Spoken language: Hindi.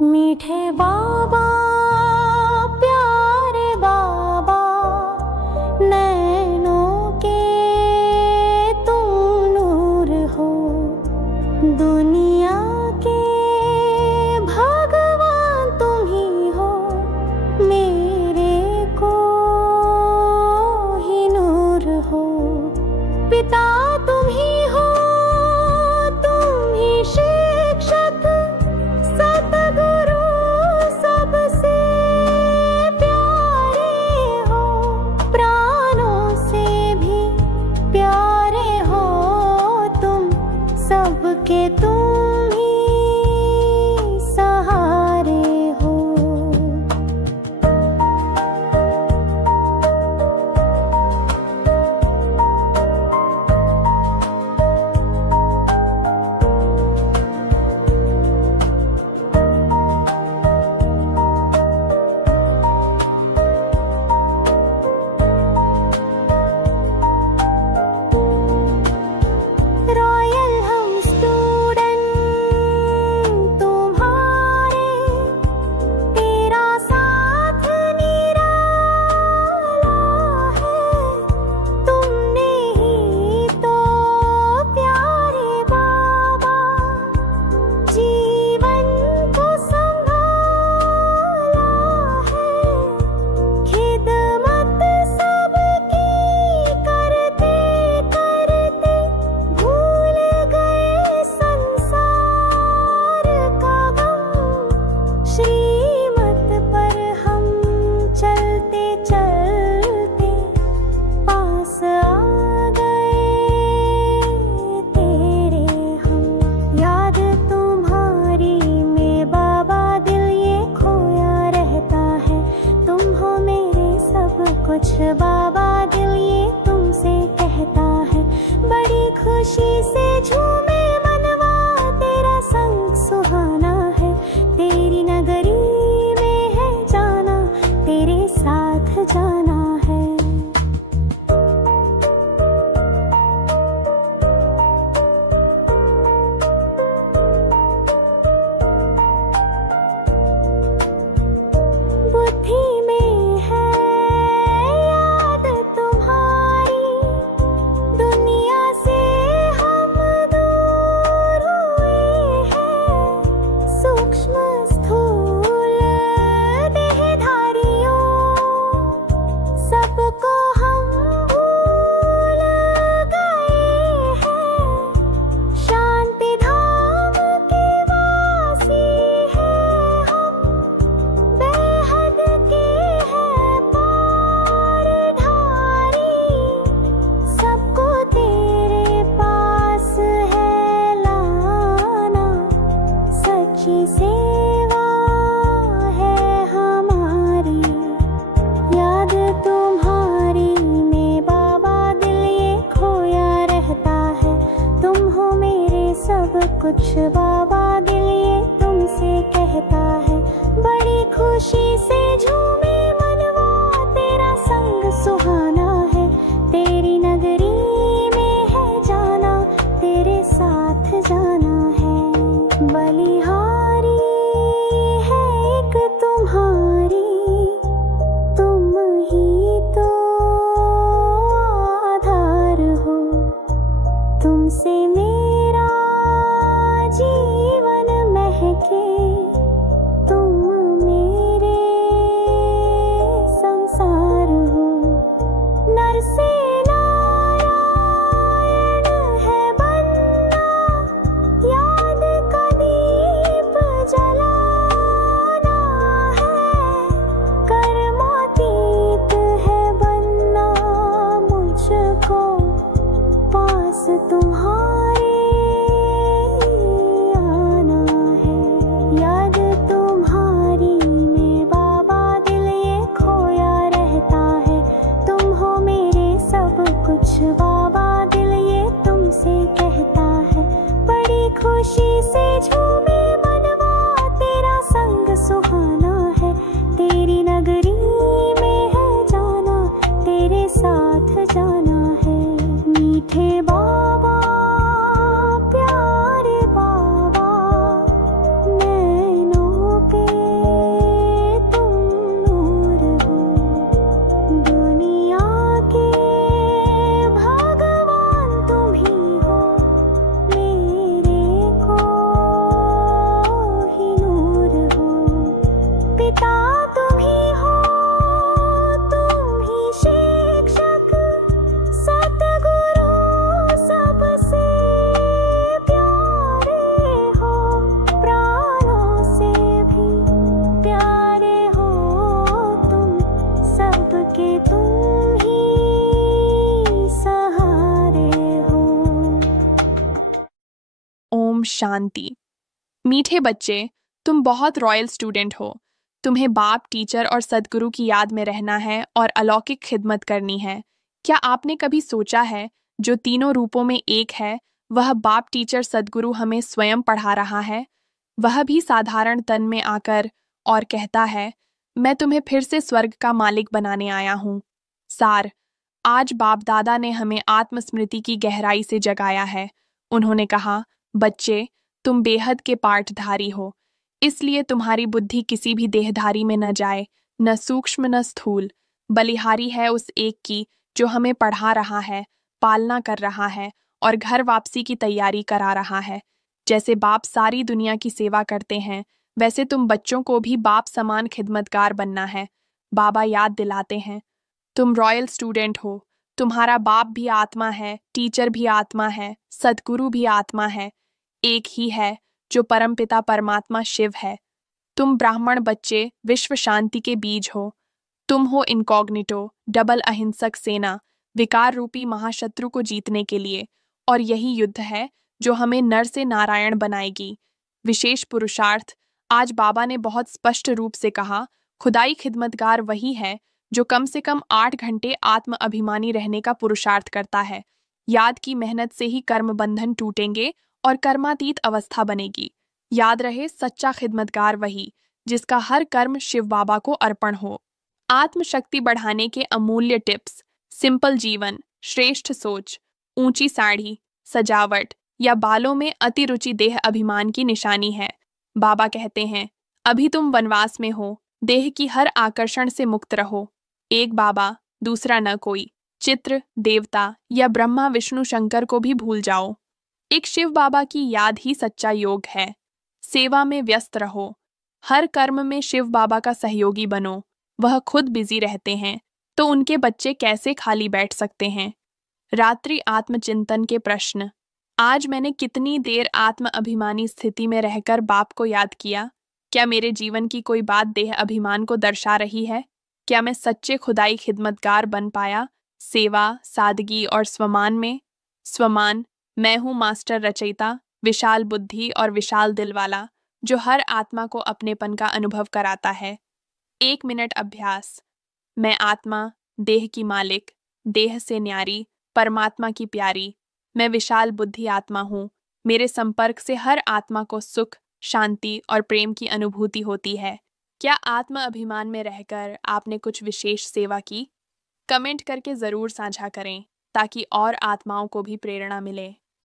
मीठे बाबा प्यारे बाबा, नैनों के तुम नूर हो, दुनिया के भगवान तुम ही हो, मेरे को ही नूर हो। पिता तुम ही हो, तुम ही शिक्षक, सतगुरु सबसे प्यारे हो, प्राणों से भी प्यारे हो तुम, सबके तुम ही सहारे हो। रॉयल हम स्टूडेंट तुम्हारे, तेरा साथ निराला है, तुमने ही तो प्यारे बाबा जीवन को संभाला है, खिदमत सबकी करते करते भूल गए संसार का गम, श्रीमत पर हम चलते चलते पास आ गए तेरे हम। याद तुम्हारी में बाबा दिल ये खोया रहता है, तुम हो मेरे सब कुछ बाबा दिल ये तुमसे कहता है, बड़ी खुशी से झूमे मनवा तेरा संग सुहाना है, तेरी नगरी में है जाना, तेरे साथ जाना है। बुद्धि में है याद तुम्हारी, दुनिया से हम दूर हुए हैं, सूक्ष्म स्थूल देहधारियों सबको हम भूल गए हैं, शांति धाम के वासी हैं हम, बेहद के हैं पारधारी, सबको तेरे पास है लाना, सच्ची सेवा है हमारी। याद तुम्हारी में बाबा दिल ये खोया रहता है, तुम हो मेरे सब कुछ बाबा दिल ये तुमसे कहता है, बड़ी खुशी से झूमे मनवा तेरा संग सुहाना है, तेरी नगरी में है जाना, तेरे साथ जाना है। बलिहारी है एक तुम्हारी, तुम ही तो आधार हो, तुमसे मेरा जीवन महके, तुम मेरे के तुम ही सहारे हो। ओम शांति। मीठे बच्चे, तुम बहुत रॉयल स्टूडेंट हो। तुम्हें बाप, टीचर और सद्गुरु की याद में रहना है और अलौकिक खिदमत करनी है। क्या आपने कभी सोचा है, जो तीनों रूपों में एक है, वह बाप, टीचर, सद्गुरु हमें स्वयं पढ़ा रहा है? वह भी साधारण तन में आकर और कहता है, मैं तुम्हें फिर से स्वर्ग का मालिक बनाने आया हूँ। सार, आज बाप दादा ने हमें आत्मस्मृति की गहराई से जगाया है। उन्होंने कहा, बच्चे, तुम बेहद के पाठधारी हो, इसलिए तुम्हारी बुद्धि किसी भी देहधारी में न जाए, न सूक्ष्म न स्थूल। बलिहारी है उस एक की जो हमें पढ़ा रहा है, पालना कर रहा है और घर वापसी की तैयारी करा रहा है। जैसे बाप सारी दुनिया की सेवा करते हैं, वैसे तुम बच्चों को भी बाप समान खिदमतगार बनना है। बाबा याद दिलाते हैं, तुम रॉयल स्टूडेंट हो। तुम्हारा बाप भी आत्मा है, टीचर भी आत्मा है, सद्गुरु भी आत्मा है। एक ही है जो परमपिता परमात्मा शिव है। तुम ब्राह्मण बच्चे विश्व शांति के बीज हो। तुम हो इनकॉग्निटो, डबल अहिंसक सेना, विकार रूपी महाशत्रु को जीतने के लिए। और यही युद्ध है जो हमें नर से नारायण बनाएगी। विशेष पुरुषार्थ, आज बाबा ने बहुत स्पष्ट रूप से कहा, खुदाई खिदमतगार वही है जो कम से कम 8 घंटे आत्म अभिमानी रहने का पुरुषार्थ करता है। याद की मेहनत से ही कर्म बंधन टूटेंगे और कर्मातीत अवस्था बनेगी। याद रहे, सच्चा खिदमतगार वही जिसका हर कर्म शिव बाबा को अर्पण हो। आत्मशक्ति बढ़ाने के अमूल्य टिप्स। सिंपल जीवन, श्रेष्ठ सोच, ऊंची साड़ी, सजावट या बालों में अतिरुचि देह अभिमान की निशानी है। बाबा कहते हैं, अभी तुम वनवास में हो, देह की हर आकर्षण से मुक्त रहो। एक बाबा, दूसरा न कोई। चित्र, देवता या ब्रह्मा विष्णु शंकर को भी भूल जाओ। एक शिव बाबा की याद ही सच्चा योग है। सेवा में व्यस्त रहो। हर कर्म में शिव बाबा का सहयोगी बनो। वह खुद बिजी रहते हैं, तो उनके बच्चे कैसे खाली बैठ सकते हैं? रात्रि आत्मचिंतन के प्रश्न। आज मैंने कितनी देर आत्म अभिमानी स्थिति में रहकर बाप को याद किया? क्या मेरे जीवन की कोई बात देह अभिमान को दर्शा रही है? क्या मैं सच्चे खुदाई खिदमतगार बन पाया, सेवा, सादगी और स्वमान में? स्वमान, मैं हूँ मास्टर रचयिता, विशाल बुद्धि और विशाल दिल वाला, जो हर आत्मा को अपनेपन का अनुभव कराता है। 1 मिनट अभ्यास। मैं आत्मा, देह की मालिक, देह से न्यारी, परमात्मा की प्यारी। मैं विशाल बुद्धि आत्मा हूँ। मेरे संपर्क से हर आत्मा को सुख, शांति और प्रेम की अनुभूति होती है। क्या आत्म अभिमान में रहकर आपने कुछ विशेष सेवा की? कमेंट करके ज़रूर साझा करें, ताकि और आत्माओं को भी प्रेरणा मिले।